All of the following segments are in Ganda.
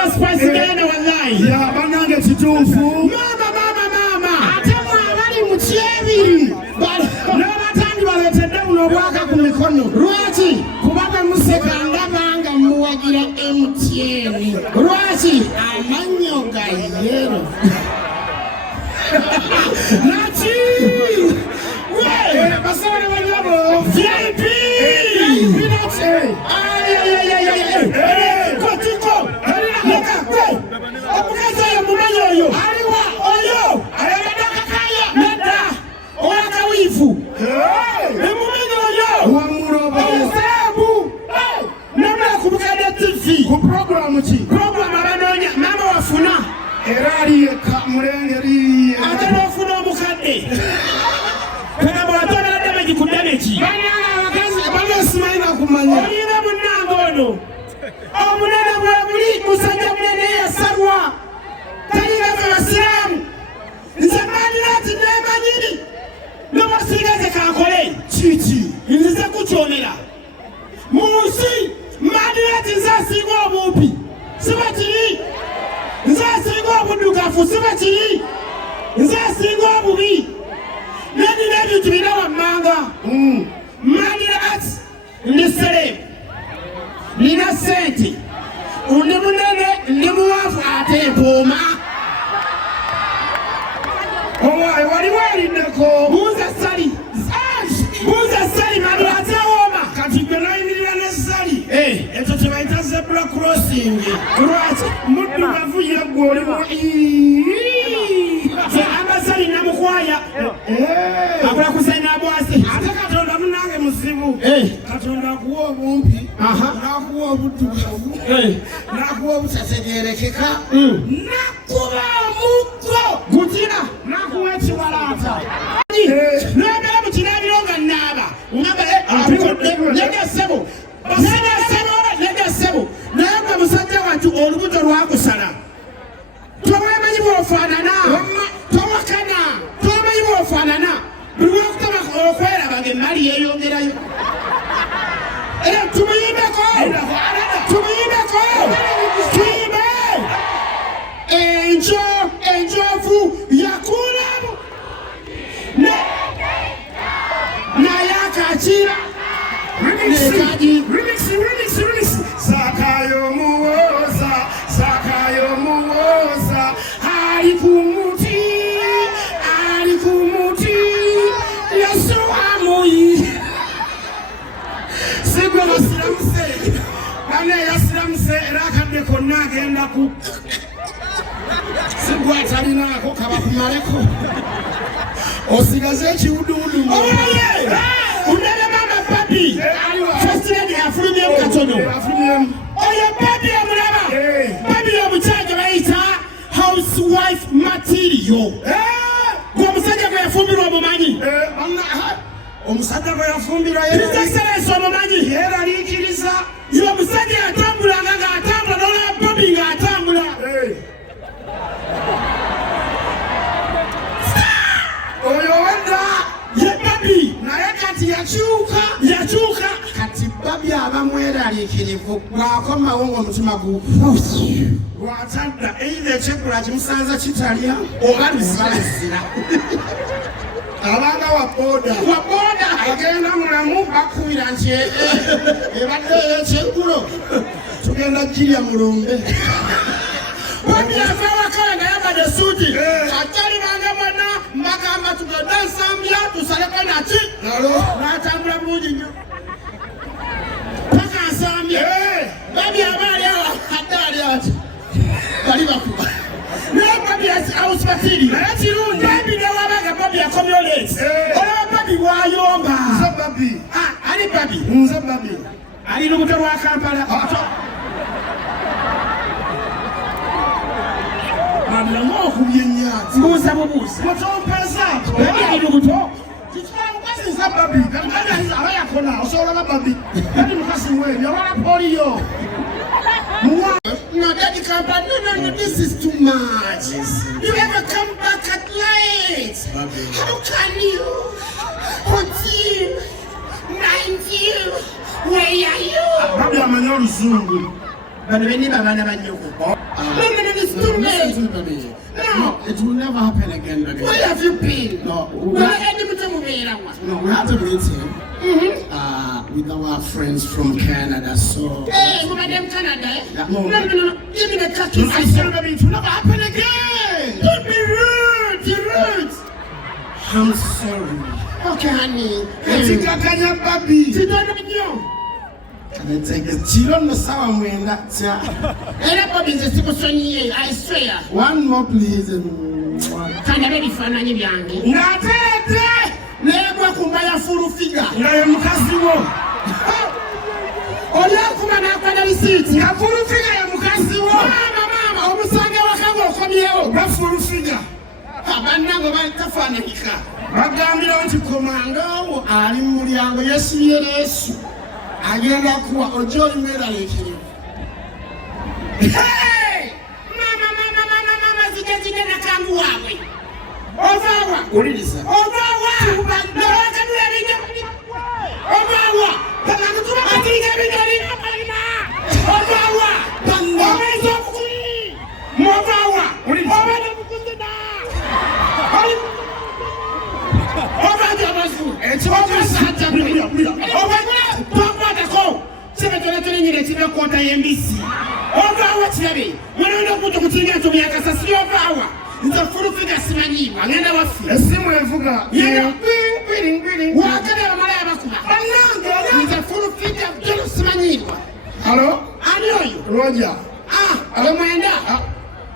Mama spicy gana wallahi. Ya banange kituufu. Mama. Ate mwabali mutyebi. N'abatandi baletedde buno obwaka ku mikono. Lwaki? Kubanga museka ngabanga muwagira MTN. Lwaki? Amannyo ga yero. Nati! Wee! Basabale banyabo! VIP! Nati! Chiko! Leka! Omukazi oyo mumanyi oyo! Aliwa! Oyo! Ayagala kakaya! Nedda! Owaka wiifu! Emumanyi oyo! Wamuroba! Omuseebu! Namala ku Buganda TV! Ku programu ki? Programu abanoonya mama wafuna! Era aliyeka mulengeri. Ate n'ofuna omukadde. Kagamba watwala damage ku damage. Banyala abakazi banesimanyi nakumanya. Olina munnange ono. Omunene bwe buli musajja munene yasalwa. Talina fe basiraamu. Nze Madrat neemanyiri. N'obasigaze kankole. Kiki? Nzize kukyonera. Mu nsi Madrat nze asinga obumpi. Siba kiri. Nze asinga obuddugavu siba kiri. Nze asinga obubi. Nedi nebintu bina wammanga. Madrat ndi selebu. Nina sente. Ndi munene ndi muwanvu ate mpooma. Owaye wali weeriddeko. Buuza Sali. Buuza Sali Madrat awooma. Kati gwe nayimirira ne Sali. Ekyo kye bayita zebra crossing. Lwaki? Muddugavu yeggwe olimu. Amasali namukwaya. Akola kuzanya bwase. Ate Katonda munange muzibu. Katonda akuwa obumpi. N'akuwa obuddugavu. N'akuwa obutategeerekeka. N'akuba omuggo. Gutira. N'akuwa ekiwalaata. N'obeera mu kinaabiro nga nnaaba. Nega ssebo. Nega ssebo. Naye gwe musajja wattu olubuto lwakusala. Tomanyi bw'ofaanana. Towakana. Tomanyi bw'ofaanana. Buli lwokutaba okweraba ng'emmali yeeyongerayo. Era tumuyimbeko. Tumuyimbeko. Tuyimbe. Enjovu yakulamu. Naye akakira. Remix. Sakayo muwoza. Ali ku muti. Yesu amuyi. Sigwe basiramuse. Bane yasiramuse era akadde konna agenda ku. Sigwe atalinaako kaba kumaleko. Osigaze ekiwuduwudu. Unebe mama Barbie. First lady afulumye katono. Oyo Barbie amulaba. Barbie omukyanga bayita housewife material. Omusajja gwe yafumbirwa omumanyi. Omusajja gwe yafumbirwa Excellence omumanyi. yeeraliikiriza. Omusajja yatambulanga ng'atambula n'olaba Barbie ng'atambula. Oyo wedda Ye Barbie. naye kati yakyuka. Kati Barbie abamweraliikirivu bw'akomawo ng'omutima gw'atadda either ekyeggula kimusanza kitalya Oba luzira. abanga wabooda agenda mulamu bakubira nti ebadde ey'ekyeggula tugenda girya mulumbe. Barbie ava waka nga yambadde suuti. Atali bange bonna mbagamba tugende ensambya tusaleko naki. N'atambula bulungi nnyo. Paka nsambya. Barbie aba ali awo adde ali ati. Bali bakuba. Naye Barbie house material. Naye kirungi. Barbie ne wabaga Barbie akomyo leesi. Olaba Barbie bw'ayomba. Nze Barbie. Ali Barbie. Nze Barbie. Ali lubuto lwa Kampala. Mulamu okubye ennyanja. Mbuuza bubuuza. Mutompeza. Barbie ali lubuto. Kitwala mukazi nze Barbie. Kati aba yakona osobola ba Barbie. Kati mukazi weebi awala poliyo. No, Daddy Kampa, no, this is too much. You ever come back at night? How can you? Continue. Mind you. Where are you? Barbie amanya oluzungu. No, it will never happen again, baby. Where have you been? No, we have to meet him with our friends from Canada. So, hey, Canada? No, give me the khakis. I said, baby, it will never happen again. Don't be rude. You're rude. I'm sorry. Okay, honey. Kanya Barbie. You don't know. Can I take a chill on the sound when that's I swear. One more, please. And can I be fun on your young? Never come by a full figure. I am Casimo. Oh, yeah, come on, I'm going to receipt. I'm full figure. I'm Casimo. Mamma, almost I never come here. That's full figure. I'm not going to find a hiccup. I'm going to commando. I'm Muriango. Yes, yes. Agenda kuwa ojo imera lekiri. Hey! Mama zikazine na kangu wawe. Ovawa. Ulilisa. Ovawa. Ndawaka nule binja. Ovawa. Kama kutuma katika binjari. Ovawa. Omezo kukuli. Movawa. Ulilisa. Omezo kukuli na. Ovaja basu. Ovaja sacha. Ovaja. Kota MBC. Ovawa chiabe. Mwana kuto kutinga to myaka sasi ovawa. Nza full figure simanyi. Angenda wafi. Esimu evuga. Yega. Wakade amala yabakuba. Bananga. Nza full figure kero simanyi. Hello? Ani oyo? Roger. Ale mwenda.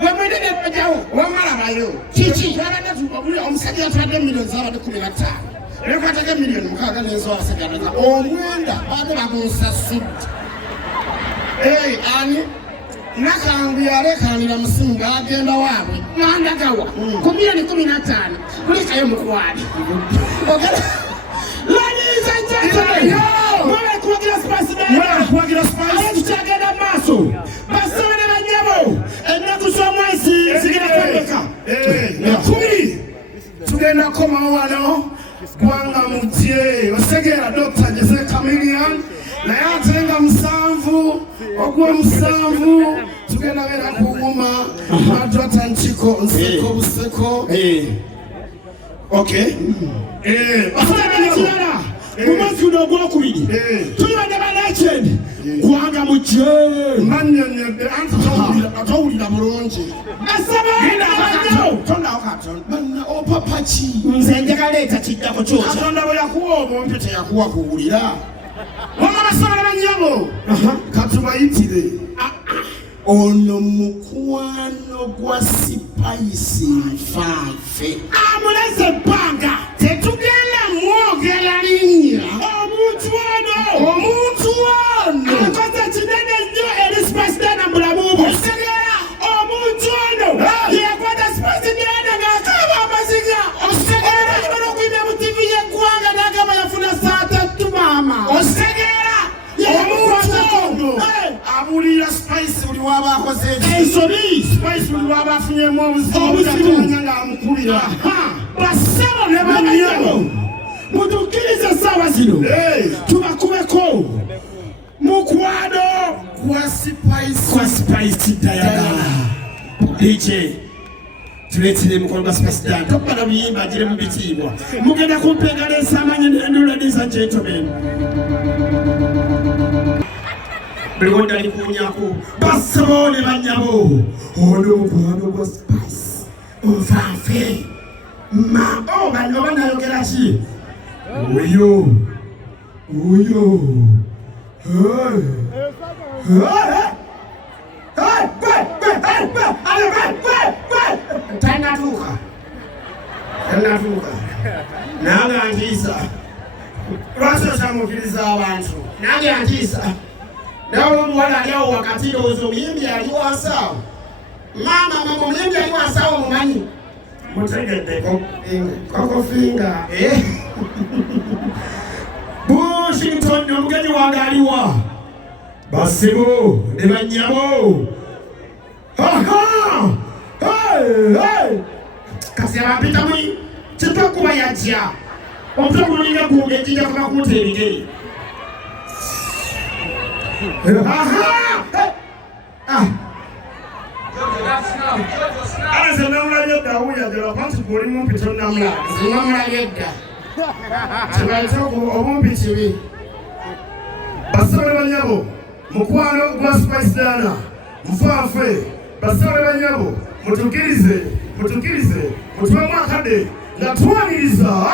We mwenda ne pajawo. Wamala bayo. Chichi. Yabadde tubabuli omusajja atwadde millions abadde 15. Leko atege million mukaga n'enzo asajja omwenda badde bamusasudde. Hey, Annie, nakambi alekanira musinga agenda waabwe. Nandagawa. Ku milioni 15. Kulikayo mukwali. Ladies and gentlemen. Mwana kuwagira spice dada. Mwana kuwagira spice. Ayo tuchagenda maso. Basone banyabo. Ennaku z'omwezi zigenda kwendeka. Kumi. Tugenda koma wano. Gwanga mutye. Osegeera Dr. Jesse Chameleon. Naye atenga musanvu. Ogwe musanvu. Tugenda beera kuwuma. Madrat and Chiko. Nseko Buseeko. Okay. Basana Umwezi unogwokubiri. Tulibadde balekeni. Gwanga mutye. Manyonyedde anti atawulira bulungi. Asaba n'abantu. Tondawo katonda. Banna opapa ki? Nze njagala eta kiddako kyokya. Katonda bwe yakuwa omumpi teyakuwa kuwulira. Wama basabala bannyabo. Katubayitire. Ono mukwano gwa sipayisi nfanfe. Amuleze ebbanga. Tetugenda mwogera linnya. Omuntu ono. Akoze kinene nnyo eri spice dada mu bulamu bwe. Osegeera. Omuntu ono. Yekwata spice dada ng'akaaba amaziga. Osegeera. Olwakibona okuyimba mu TV y'eggwanga n'agamba yafuna saa 3 maama. Osegeera. Omuntu ono. Abulira spice buli waba akoze ensobi. Spice buli waba afunyemu obuzibu ng'amukubira. Basebo ne banyabo. Mutukkirize essaawa zino. Tubakubeko mukwano gwa spice dayagala. DJ tuletire mukwano gwa spice dayagala. Tokubala buyimba agire mu bitiibwa. Mugenda kumpenga n'ensamanyi ladies and gentlemen. Buli wonna alikunyako. Basebo ne banyabo. Ono mukwano gwa spice. Nfanfe. Bano banayogera ki? Oyo. Tanatuuka. Nange antiisa. Lwaki okyamukiriza abantu? Nange antiisa. Nawe omuwala ali awo wakati lowooza omuyimbi ali wansi awo. Mama omuyimbi ali wansi awo mumanyi. Mutegedde kokofinga. Washington omugenyi wange aliwa. Basebo ne banyabo. Kasi abapita mwi kitokuba yajja. Omuntu okulinga kunge kijja kuba kumuta ebigere. Aze namulabye dda awuyagala kwanti gwe oli mumpi tonnamulaba. Nze namulabye dda. Kibayita obumpi kibi. Basabale banyabo mukwano gwa Spice Dana nfanfe basabale banyabo mutukirize mutuwemu akadde nga twaniriza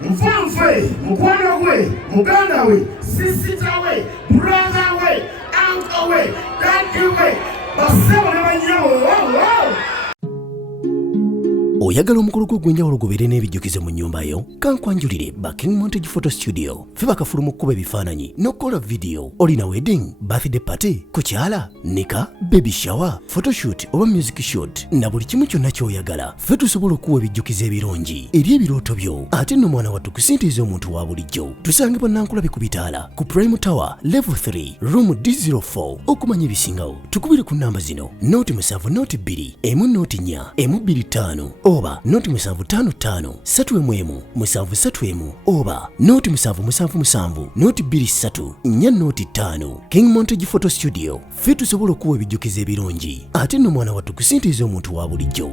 nfanfe mukwano gwe muganda we sisita we brother we uncle we daddy we basabale banyabo. Oyagala omukolo gw'enjawulo gubeere n'ebijjukizo mu nnyumba yo kankwanjulire ba King Montage Photo Studio fe bakafulu mu kkuba ebifaananyi n'okukola video. Olina wedding, birthday party, kukyala, nika, baby shower, photoshoot oba music shoot na buli kimu kyonna ky'oyagala ffe tusobola okuwa ebijjukizo ebirungi eri ebirooto byo ate nno mwana wattu kusintiiza omuntu wa bulijjo. Tusange Bannankulabi ku Bitaala ku Prime Tower Level 3 Room D04. Okumanya ebisingawo tukubire ku nnamba zino 0702 104 125 oba 0755 311 731 oba 0777 223 405. King Montage Photo Studio ffe tusobola okuwa ebijjukizo ebirungi ate nno mwana wattu kusintiiza omuntu wa bulijjo.